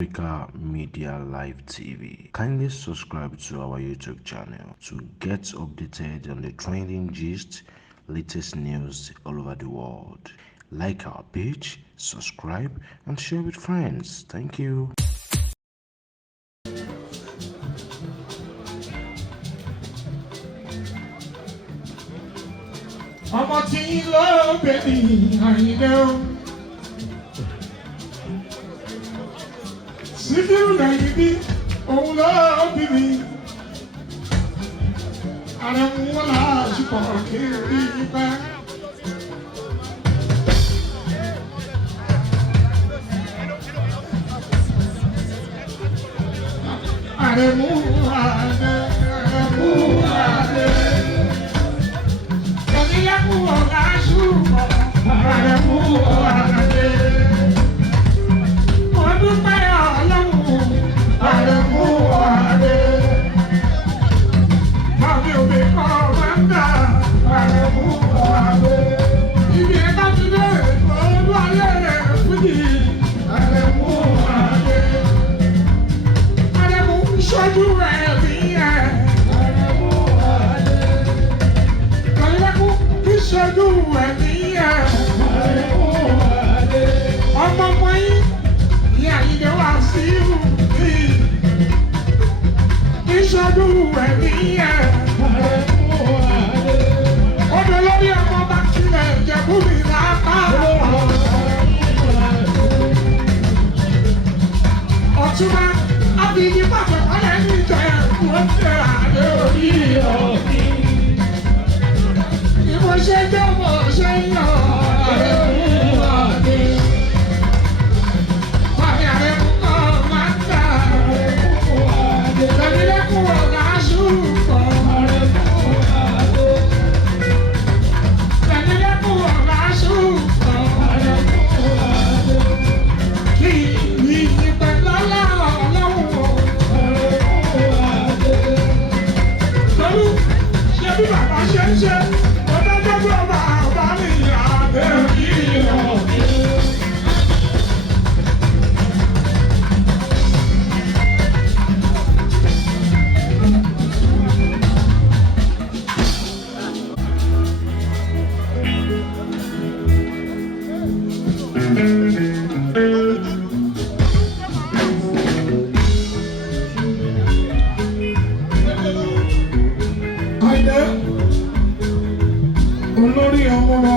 AfricamediaLive TV. Kindly subscribe to our YouTube channel to get updated on the trending gist, latest news all over the world. Like our page, subscribe, and share with friends. Thank you. Ọmọ tí ń lọ bẹ̀bí àyìnlẹ́ o. Síkírù lẹ́yìn bí òun lọ bí mi. Ààrẹ mú wọn láàṣìkò kiri pẹ́. Ààrẹ mú ààrẹ mú ààrẹ. Olórí ọmọ wa,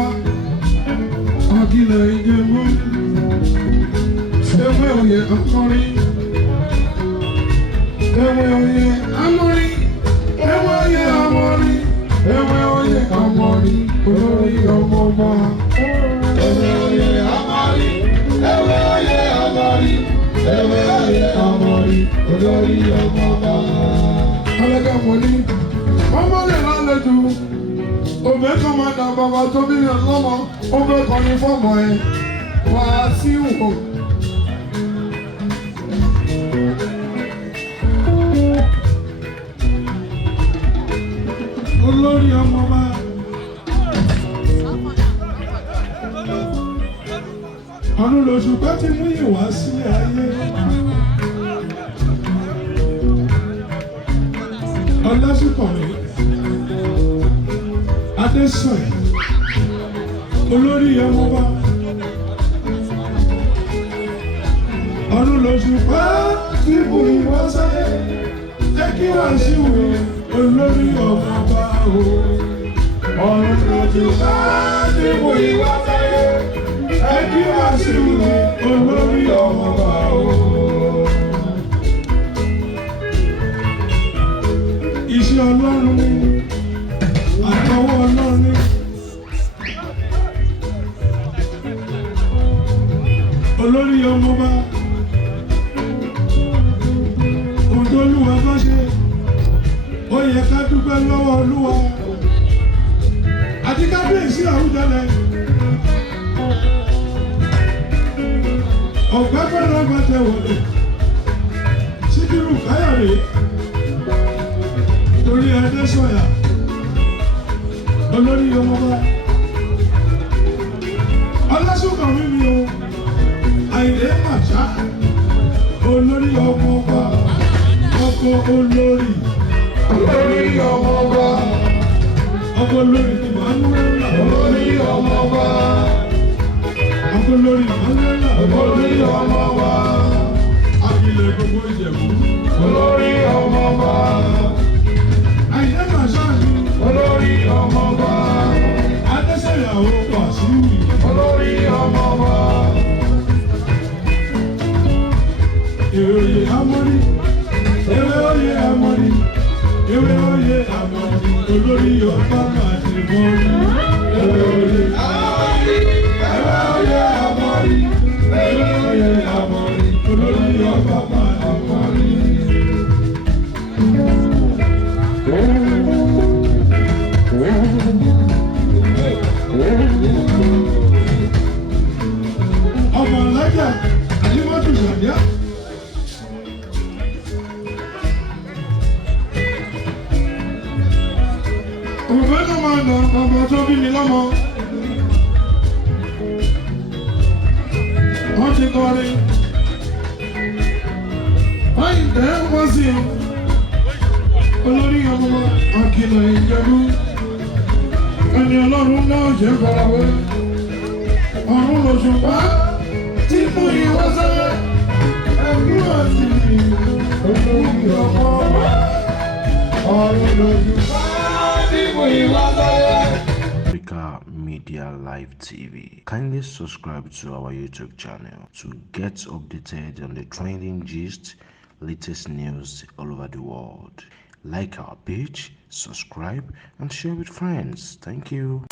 Akílẹ̀ Ìjẹ̀bú, ewé oyè amọ́rí, ewé oyè amọ́rí, ewé oyè amọ́rí, ewé oyè amọ́rí, olórí ọmọ wa. Ewé oyè amọ́rí, ewé oyè amọ́rí, ewé oyè amọ́rí, olórí ọmọ wa. Alága wọlé, ọmọ lè lálejò. Òbẹ kan máa dà bàbá tó bí yàn lọ́mọ, òbẹ kan ní fọ́mọ ẹ̀ wá sí wò. Olórí ọmọ wa. Ọdún lóṣù pé tí mú ìwà sílẹ̀ ayé. Ọlásùnkànmí. Adésùn olórí ọmọ wa ọdún lóṣù pé tí kò ìwọ sáyé jẹ́ kí wà sí wù olórí ọmọ wa o. Ọdún lóṣù pé tí kò ìwọ sáyé jẹ́ kí wà sí wù olórí ọmọ wa o. Iṣẹ́ Ọlọ́run ni. Àtọwọ́ Ọlọ́run ní. Olórí ọmọ bá ohun tó Olúwa bá ṣe, ó yẹ ká dúpẹ́ lọ́wọ́ Olúwa àti kábíyèsí Àwùjalẹ̀. Ọ̀pẹ́ pẹ̀lú ọgbàtẹ̀ wọlé Síkírù Káyọ̀dé torí Adésọ̀yà. Olórí ọmọ bá Ọlásùnkànmí mi o, Àyìndé Màṣá. ọmọọba ọkọ olórí ọmọọba ọkọ olórí Emmanuel olórí ọmọọba ọkọ olórí Emmanuel olórí ọmọọba akilẹ gbogbo Ìjẹ̀bú olórí ọmọọba àyè màṣáàlú olórí ọmọọba adéṣèyàwó Wàsíù olórí ọmọọba. Ewé amọ́rí, ewé oyè amọ́rí, ewé oyè amọ́rí, olórí ọba máa ti mọ́rí. Ewé oyè amọ́rí, ewé oyè amọ́rí, ewé oyè amọ́rí, olórí ọba máa ti mọ́rí. Ọmọ alájà, àyíwájú ìgbàdíà. Òfin tó máa nà ọmọ tó bí mi lọ́mọ. Wọ́n ti kọrin. Wọ́n yìí tẹ́ wọ́n sí i. Olórí ọmọ Akilẹ̀ Ìjẹ̀bú. Ẹni Ọlọ́run náà jẹ́ farawé. Ọ̀run lòṣùpá tí mú ìwọ́ sẹ́lẹ̀. Ẹ̀kú àti olórí ọmọ ọ̀run lòṣùpá. Africa Media Live TV. Kindly subscribe to our YouTube channel to get updated on the trending gist, latest news all over the world. Like our page, subscribe, and share with friends. Thank you.